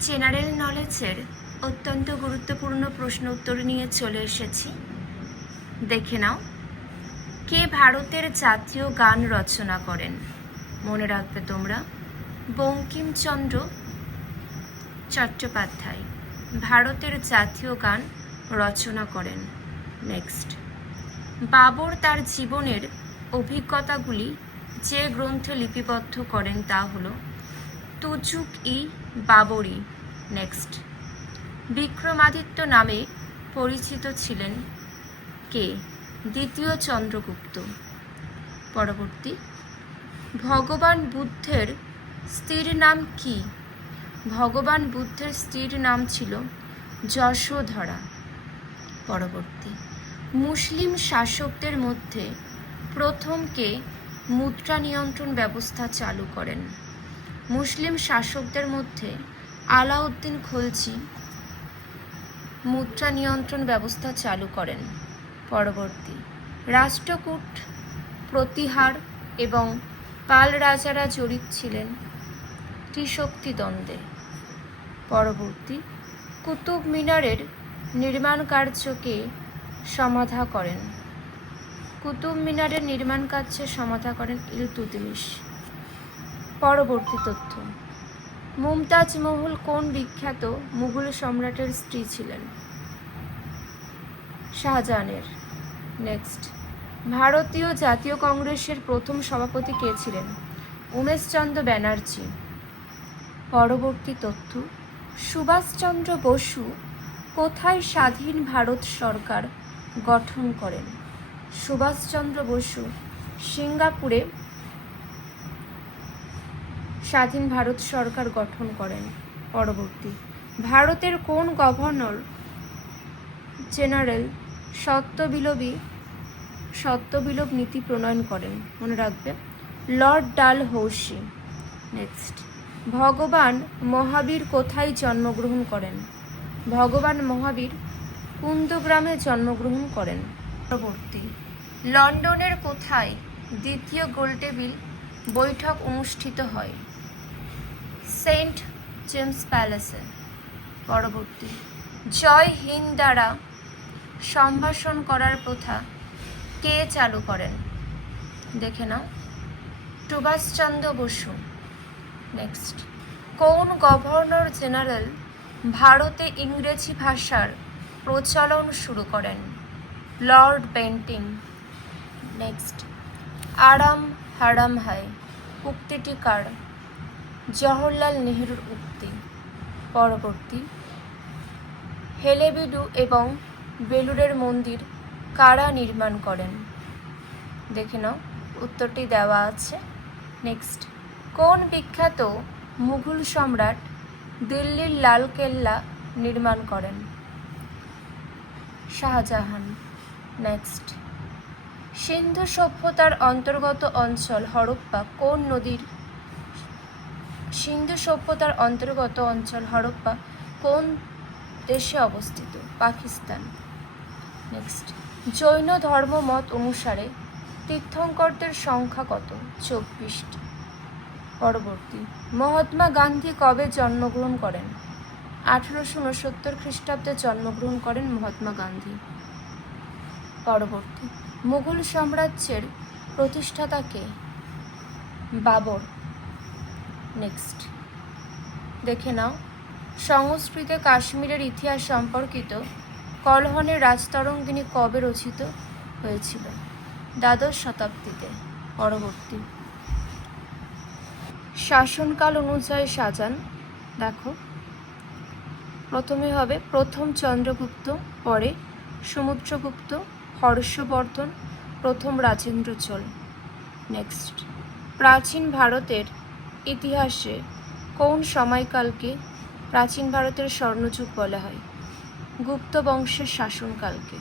General নলেজের অত্যন্ত গুরুত্বপূর্ণ প্রশ্ন উত্তর নিয়ে চলে এসেছি। দেখে নাও, কে ভারতের জাতীয় গান রচনা করেন? মনে রাখবে তোমরা, বঙ্কিমচন্দ্র চট্টোপাধ্যায় ভারতের জাতীয় গান রচনা করেন। নেক্সট, বাবর তার জীবনের অভিজ্ঞতাগুলি যে গ্রন্থে লিপিবদ্ধ করেন তা হল তুজুক-ই-বাবরি। নেক্সট, বিক্রমাদিত্য নামে পরিচিত ছিলেন কে? দ্বিতীয় চন্দ্রগুপ্ত। পরবর্তী, ভগবান বুদ্ধের স্ত্রীর নাম কি? ভগবান বুদ্ধের স্ত্রীর নাম ছিল যশোধরা। পরবর্তী, মুসলিম শাসকদের মধ্যে প্রথম কে মুদ্রা নিয়ন্ত্রণ ব্যবস্থা চালু করেন? মুসলিম শাসকদের মধ্যে আলাউদ্দিন খলজি মুদ্রা নিয়ন্ত্রণ ব্যবস্থা চালু করেন। পরবর্তী, রাষ্ট্রকূট প্রতিহার এবং পাল রাজারা জড়িত ছিলেন ত্রিশক্তি দ্বন্দ্বে। পরবর্তী, কুতুব মিনারের নির্মাণ কার্যকে সমাধা করেন? কুতুব মিনারের নির্মাণ কার্যের সমাধা করেন ইলতুৎমিশ। পরবর্তী তথ্য, মুমতাজ মহল কোন বিখ্যাত মুঘল সম্রাটের স্ত্রী ছিলেন? শাহজাহানের। নেক্সট, ভারতীয় জাতীয় কংগ্রেসের প্রথম সভাপতি কে ছিলেন? উমেশচন্দ্র ব্যানার্জি। পরবর্তী তথ্য, সুভাষচন্দ্র বসু কোথায় স্বাধীন ভারত সরকার গঠন করেন? সুভাষচন্দ্র বসু সিঙ্গাপুরে স্বাধীন ভারত সরকার গঠন করেন। পরবর্তী, ভারতের কোন গভর্নর জেনারেল সত্যবিলোপ নীতি প্রণয়ন করেন? মনে রাখবে, লর্ড ডালহৌসি। নেক্সট, ভগবান মহাবীর কোথায় জন্মগ্রহণ করেন? ভগবান মহাবীর কুন্দগ্রামে জন্মগ্রহণ করেন। পরবর্তী, লন্ডনের কোথায় দ্বিতীয় গোলটেবিল বৈঠক অনুষ্ঠিত হয়? সেন্ট জেমস প্যালেসে। পরবর্তী, জয় হিন্দ দ্বারা সম্ভাষণ করার প্রথা কে চালু করেন? দেখে নাও, সুভাষচন্দ্র বসু। নেক্সট, কোন গভর্নর জেনারেল ভারতে ইংরেজি ভাষার প্রচলন শুরু করেন? Lord Bentinck. নেক্সট, আরাম হারাম হায় উক্তিটি কার? জওহরলাল নেহরুর উক্তি। পরবর্তী, হেলেবিডু এবং বেলুড়ের মন্দির কারা নির্মাণ করেন? দেখে নাও, উত্তরটি দেওয়া আছে। নেক্সট, কোন বিখ্যাত মুঘল সম্রাট দিল্লির লালকেল্লা নির্মাণ করেন? শাহজাহান। নেক্সট, সিন্ধু সভ্যতার অন্তর্গত অঞ্চল হরপ্পা কোন নদীর? সিন্ধু সভ্যতার অন্তর্গত অঞ্চল হরপ্পা কোন দেশে অবস্থিত? পাকিস্তান। নেক্সট, জৈন ধর্ম মত অনুসারে তীর্থঙ্করদের সংখ্যা কত? 24টি। পরবর্তী, মহাত্মা গান্ধী কবে জন্মগ্রহণ করেন? 1869 খ্রিস্টাব্দে জন্মগ্রহণ করেন মহাত্মা গান্ধী। পরবর্তী, মুঘল সাম্রাজ্যের প্রতিষ্ঠাতা কে? বাবর। নেক্সট, দেখে নাও, সংস্কৃতে কাশ্মীরের ইতিহাস সম্পর্কিত কলহনের রাজতরঙ্গিনী কবে রচিত হয়েছিল? দ্বাদশ শতাব্দীতে। পরবর্তী, শাসনকাল অনুযায়ী সাজান। দেখো, প্রথমে হবে প্রথম চন্দ্রগুপ্ত, পরে সমুদ্রগুপ্ত, হর্ষবর্ধন, প্রথম রাজেন্দ্র চোল। নেক্সট, প্রাচীন ভারতের ইতিহাসে কোন সময়কালকে প্রাচীন ভারতের স্বর্ণযুগ বলা হয়? গুপ্ত বংশের শাসনকালকে।